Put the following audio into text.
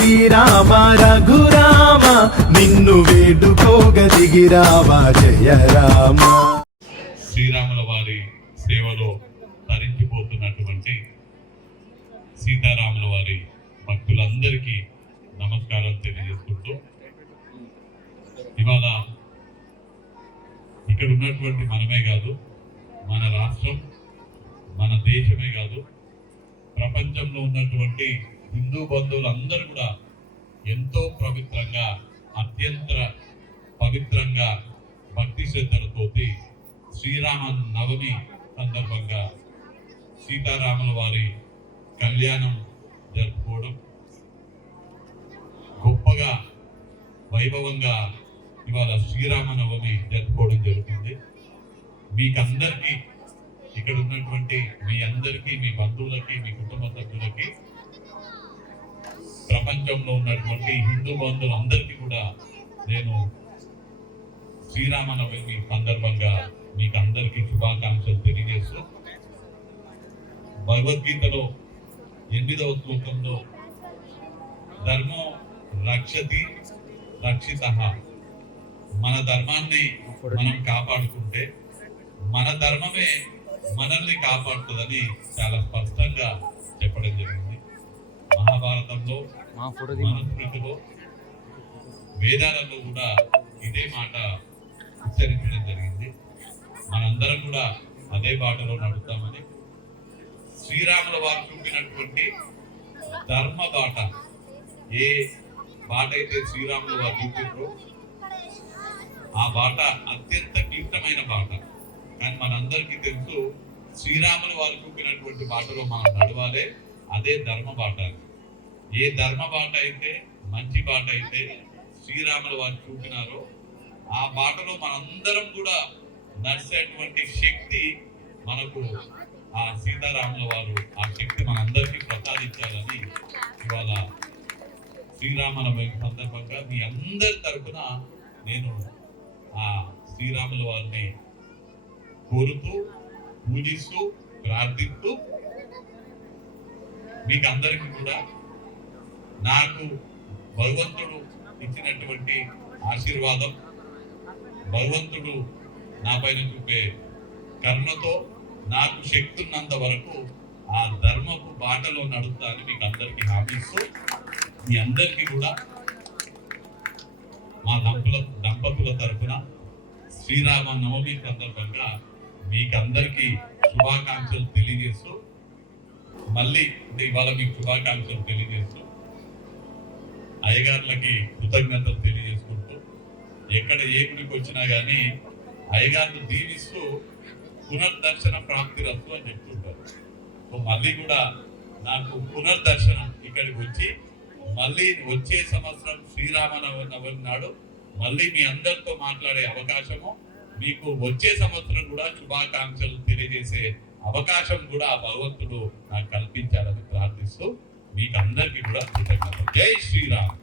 శ్రీరామ రఘురామ నిన్ను వేడుకోగ దిగిరావా జయ రామ. శ్రీరాముల వారి సేవలో తరించిపోతున్నటువంటి సీతారాముల వారి భక్తులందరికీ నమస్కారాలు తెలియజేసుకుంటూ, ఇవాళ ఇక్కడ ఉన్నటువంటి మనమే కాదు, మన రాష్ట్రం, మన దేశమే కాదు, ప్రపంచంలో ఉన్నటువంటి హిందూ బంధువులందరూ కూడా ఎంతో పవిత్రంగా, అత్యంత పవిత్రంగా భక్తి శ్రద్ధలతోటి శ్రీరామ నవమి సందర్భంగా సీతారాముల వారి కళ్యాణం జరుపుకోవడం, గొప్పగా వైభవంగా ఇవాళ శ్రీరామ నవమి జరుపుకోవడం జరుగుతుంది. మీకందరికీ, ఇక్కడ ఉన్నటువంటి మీ అందరికీ, మీ బంధువులకి, మీ కుటుంబ సభ్యులకి, ప్రపంచంలో ఉన్నటువంటి హిందూ బంధువులందరికీ కూడా నేను శ్రీరామ నవమి సందర్భంగా మీకు అందరికీ శుభాకాంక్షలు తెలియజేస్తూ, భగవద్గీతలో 8వ శ్లోకంలో ధర్మో రక్షతి రక్షితః, మన ధర్మాన్ని మనం కాపాడుకుంటే మన ధర్మమే మనల్ని కాపాడుతుందని చాలా స్పష్టంగా చెప్పడం జరిగింది. మహాభారతంలో, మనుస్మృతిలో, వేదాలలో కూడా ఇదే మాట ఉచ్చరించడం జరిగింది. మనందరం కూడా అదే బాటలో నడుస్తామని, శ్రీరాముల వారు చూపినటువంటి ధర్మ బాట, ఏ బాట అయితే శ్రీరాముల వారు చూపించారో ఆ బాట అత్యంత క్లిష్టమైన బాట. కానీ మనందరికీ తెలుసు, శ్రీరాముల వారు చూపినటువంటి బాటలో మనం నడవాలి, అదే ధర్మ బాట. ఏ ధర్మ బాట అయితే, మంచి బాట అయితే శ్రీరాముల వారు చూపినారో ఆ బాటలో మనందరం కూడా నడిచేటువంటి శక్తి మనకు ఆ సీతారాముల వారు ఆ శక్తి మనందరికీ ప్రసాదించాలని ఇవాళ శ్రీరామనవమి సందర్భంగా మీ అందరి తరఫున నేను ఆ శ్రీరాముల వారిని కోరుతూ, పూజిస్తూ, ప్రార్థిస్తూ, మీకు అందరికీ కూడా నాకు భగవంతుడు ఇచ్చినటువంటి ఆశీర్వాదం, భగవంతుడు నా పైన చూపే కరుణతో నాకు శక్తి ఉన్నంత వరకు ఆ ధర్మపు బాటలో నడుస్తానని మీకు అందరికీ హామీ ఇస్తూ, మీ అందరికీ కూడా మా దంపతుల తరఫున శ్రీరామ నవమి సందర్భంగా మీకందరికీ శుభాకాంక్షలు తెలియజేస్తూ, మళ్ళీ ఇవాళ మీకు శుభాకాంక్షలు తెలియజేస్తూ, అయ్యగారులకి కృతజ్ఞతలు తెలియజేసుకుంటూ, ఎక్కడ ఏ గుడికి వచ్చినా కానీ అయ్యగారిని దీవిస్తూ పునర్దర్శన ప్రాప్తి రస్తు అని చెప్తుంటారు. మళ్ళీ కూడా నాకు పునర్దర్శనం ఇక్కడికి వచ్చి మళ్ళీ వచ్చే సంవత్సరం శ్రీరామ నవమి నాడు మళ్ళీ మీ అందరితో మాట్లాడే అవకాశము, మీకు వచ్చే సంవత్సరం కూడా శుభాకాంక్షలు తెలియజేసే అవకాశం కూడా ఆ భగవంతుడు నాకు కల్పించాలని ప్రార్థిస్తూ మీకు అందరికీ కూడా కృతజ్ఞతలు. జై శ్రీరామ్.